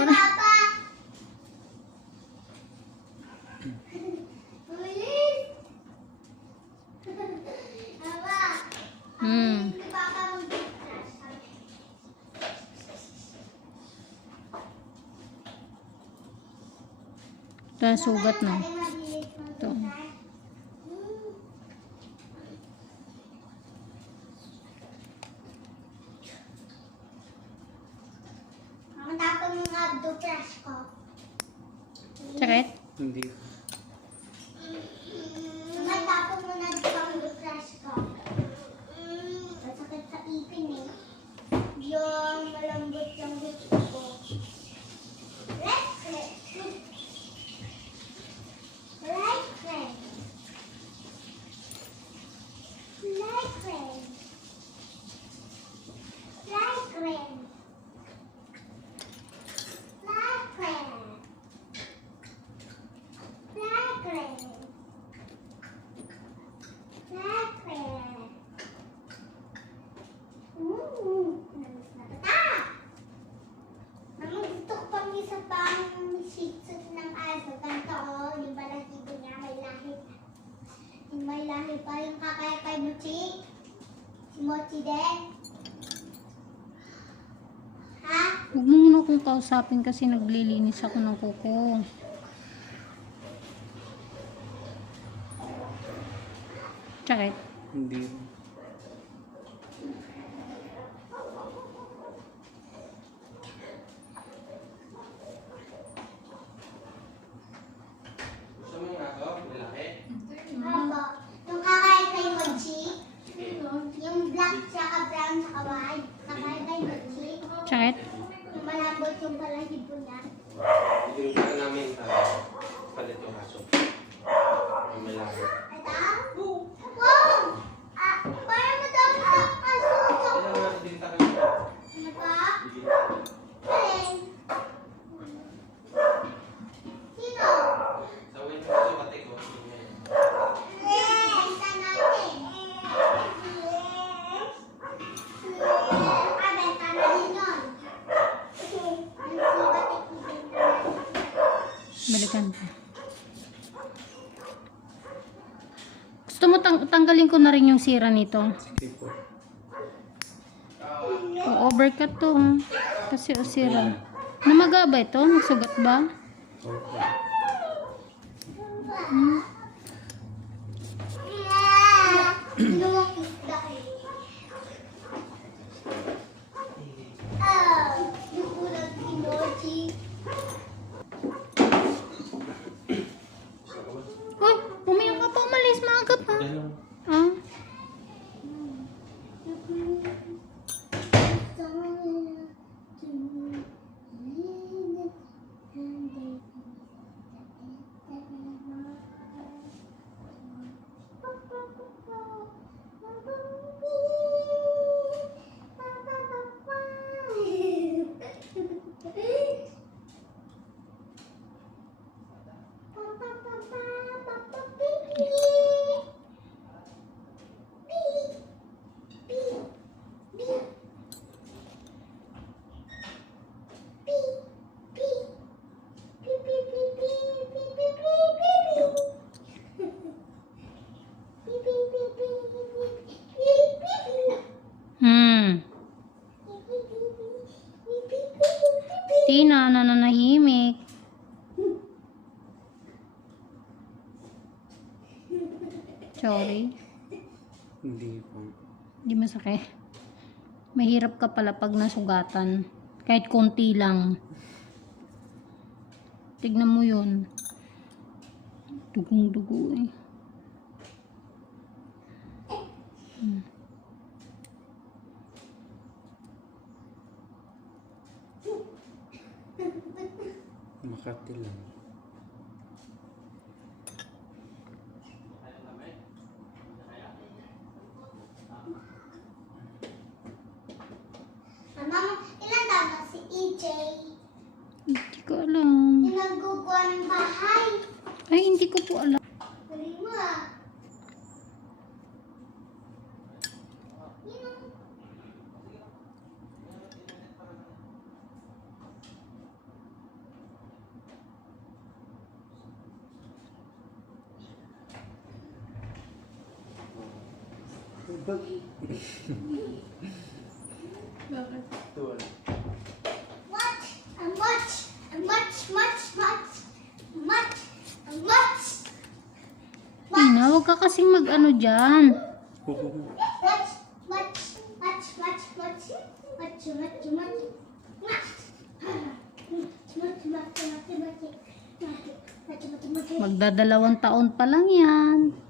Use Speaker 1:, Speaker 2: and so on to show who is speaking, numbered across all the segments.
Speaker 1: Papa!
Speaker 2: Hmm. Ang sugat na.
Speaker 1: Ay, mabilis
Speaker 2: Ito.
Speaker 1: mag-crash. Hmm. Ang crush ko.
Speaker 2: Sakit?
Speaker 3: Hindi.
Speaker 1: Ang tapon mo na dito ang abdo crush ko. Masakit sa ipin eh. Yung malambot yung gusto ko. Let's click. Right friend. Right friend. Right friend. Right friend. Right friend. Right friend. Mm, namiss na kita. Mama, gusto ko pang isa pang shih tzu ng aso. Ganito, oh. Yung balahibo niya, may lahi. Yung may lahi pa yung kakaya kay Mochi. Si Mochi din. Ha?
Speaker 2: Huwag mo muna akong kausapin kasi naglilinis ako ng kuko. Sakit?
Speaker 3: Hindi.
Speaker 4: Gusto mo yung aso? Malaki?
Speaker 1: Opo. Yung kakaya kay Mochi. Yung black tsaka brown tsaka white. Kakaya kay Mochi.
Speaker 2: Sakit?
Speaker 1: Yung malambot yung balahibo niya.
Speaker 4: Tinutulungan namin para palit yung aso. Yung malaki.
Speaker 1: Ito? Wow! Ah, parang madami ang aso.
Speaker 4: Kailan nga dinta kami?
Speaker 1: Ano pa? Alin? Sino?
Speaker 4: Sa win ko sa pati ko.
Speaker 1: Benta natin. Ah, benta na din yun. Ang sugat ay ibenta natin.
Speaker 2: Balikan ko. Gusto mo tang tanggalin ko na rin yung sira nito? O, overcut to. ha? Kasi o sira. Namaga ba ito? Nagsugat ba? Hmm?
Speaker 1: Inuwang isda eh. Ah, yung ulang emoji.
Speaker 2: Uy, umiyak ka pa. Umalis. Maaga pa.
Speaker 4: Ganun.
Speaker 2: Ah? Hmm. Tina, nananahimik. Sorry.
Speaker 3: Hindi po.
Speaker 2: Hindi masakit. Mahirap ka pala pag nasugatan. Kahit konti lang. Tignan mo yun. Dugong-dugo eh. Hmm.
Speaker 3: Makati lang.
Speaker 1: Mama, ilan taon na si EJ?
Speaker 2: Hindi ko alam.
Speaker 1: Yung naggugawa ng bahay.
Speaker 2: Ay, hindi ko po alam.
Speaker 1: Galing mo ah. Yun ang
Speaker 3: Ba't?
Speaker 2: Bakit?
Speaker 4: Tuwan.
Speaker 1: Much, much, much, much, much, much, much,
Speaker 2: Tina, huwag ka kasing mag-ano dyan.
Speaker 1: much. Much, much, much, much, much, much, much, much.
Speaker 2: Magdadalawang taon pa lang yan.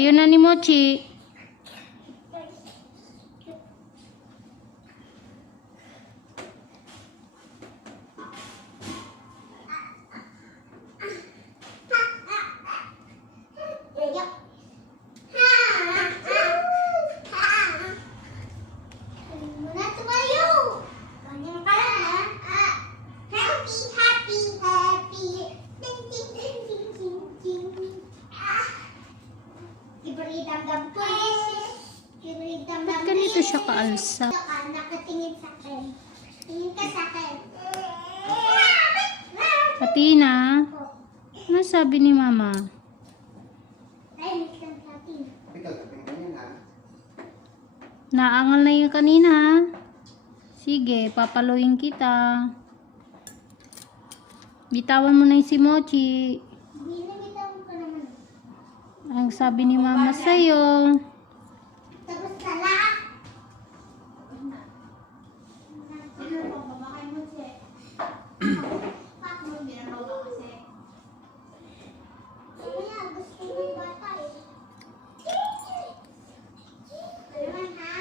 Speaker 1: あゆなにもち Ka, nakatingin sa akin. Tingin ka sa akin.
Speaker 2: Atina, ano sabi ni Mama?
Speaker 1: Sa atin.
Speaker 2: Naangal na yung kanina. Sige, papaluin kita. Bitawan mo na yung si Mochi. Ang sabi ni Mama sa'yo.
Speaker 1: Tapos sala. Mamaya, gusto mo yung bata eh. Ano naman, ha?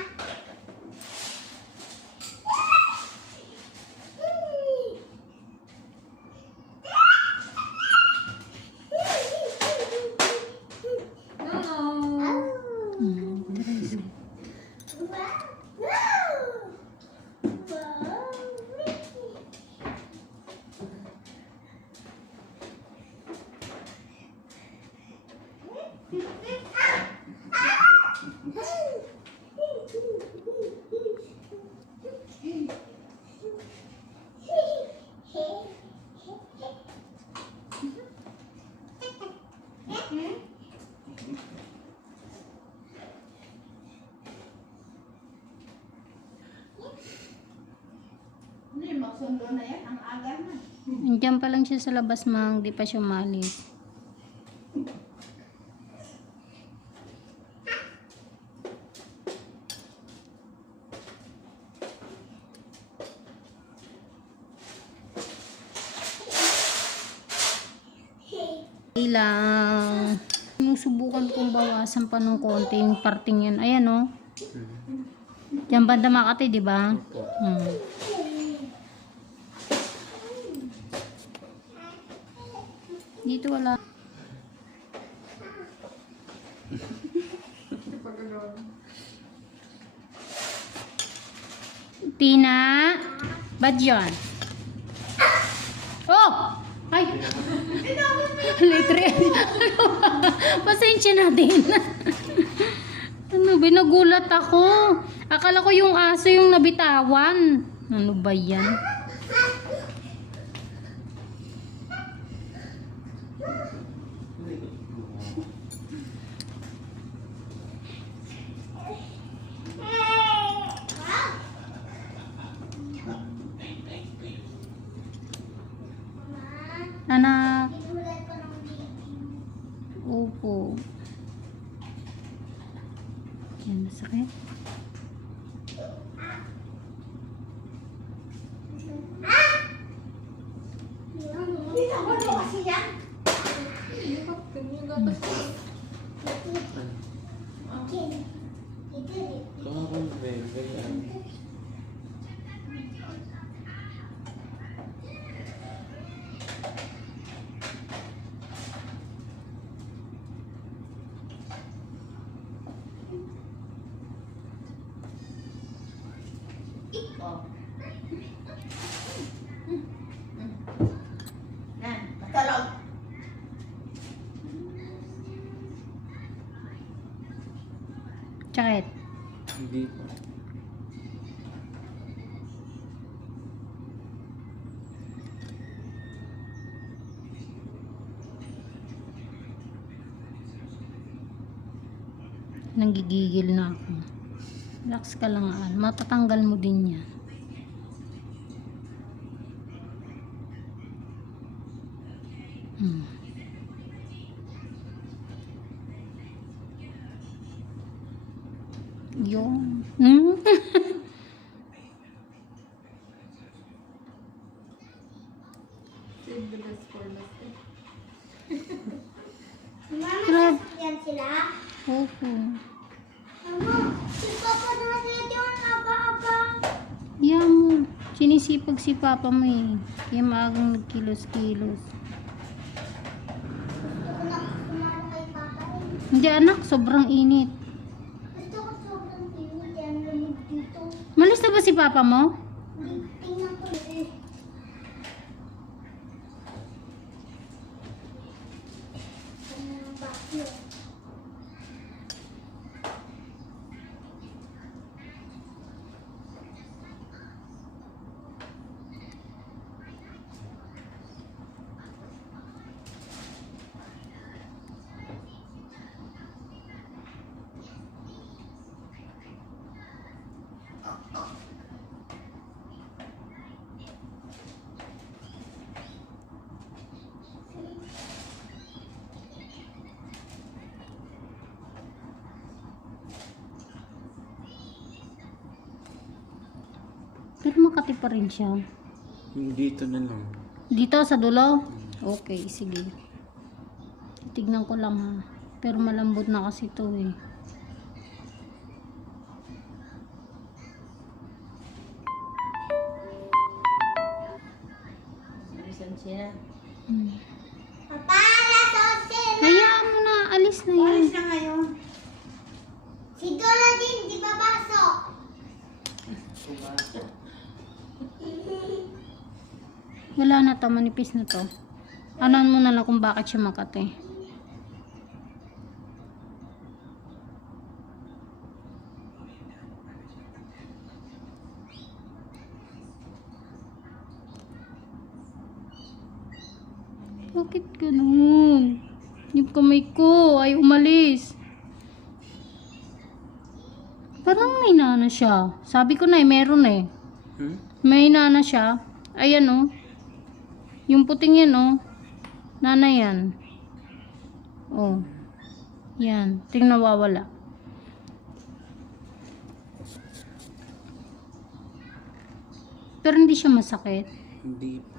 Speaker 2: Hmm. Nandiyan pa lang siya sa labas, mang. Di pa siya umalis. Ilang. Yung subukan kong bawasan pa ng konti yung parting yun. Ayan, oh. Diyan banda Makati, di ba? Hmm. Dito wala. Tina, ba't yun? Oh! Ay! Litre. Pasensya na din. ano, binagulat ako. Akala ko yung aso yung nabitawan. Ano ba yan? Anak. Opo. Yan, masakit.
Speaker 5: Oh. Yan, matulog.
Speaker 2: Sakit.
Speaker 3: Hindi po.
Speaker 2: Nanggigigil na ako. Relax ka lang, Al. Matatanggal mo din yan. Hmm. Yun. Hmm?
Speaker 5: Save the best for last.
Speaker 1: Mama,
Speaker 2: Grabe.
Speaker 1: yan sila.
Speaker 2: Opo. Sinisipag si Papa mo eh. Kaya maagang nagkilos-kilos. Hindi anak, sobrang init.
Speaker 1: Gusto ko sobrang init yan lamig dito.
Speaker 2: Malis na ba si Papa mo?
Speaker 1: Tingnan ko eh.
Speaker 2: Pero makati pa rin siya.
Speaker 3: Dito na lang.
Speaker 2: Dito sa dulo? Okay, sige. Tignan ko lang ha. Pero malambot na kasi to eh.
Speaker 5: Alisan siya.
Speaker 2: Hmm.
Speaker 1: Papa, alas 11 na.
Speaker 2: Hayaan mo na, alis na yan.
Speaker 5: Alis na ngayon.
Speaker 1: Si Dora din, di ba pasok?
Speaker 2: Wala na to, manipis na to. Anan mo na lang kung bakit siya makati. Bakit ganun? Yung kamay ko ay umalis. Parang may nana siya. Sabi ko na eh, meron eh.
Speaker 3: Hmm?
Speaker 2: May nana siya. Ayan oh. Yung puting yan oh. Nana yan. Oh. Yan. Ting nawawala. Pero hindi siya masakit.
Speaker 3: Hindi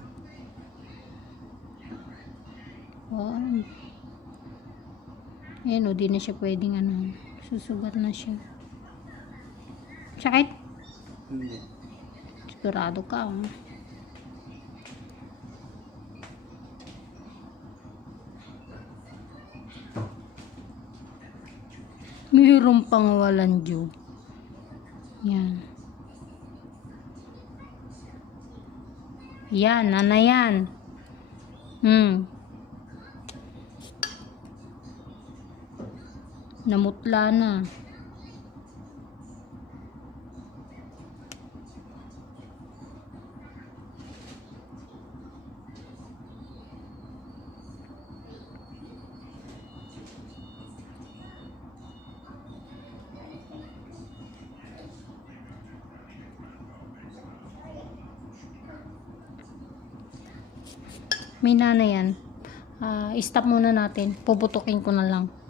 Speaker 2: Oh. Ayan oh, di na siya pwedeng ano. Susugat na siya. Sakit?
Speaker 3: Hindi.
Speaker 2: Sigurado ka oh. Mayroong pang walang Diyo. Yan. Yan, nana yan. Hmm. Namutla na. May nana yan. Ah, stop muna natin. Puputukin ko na lang.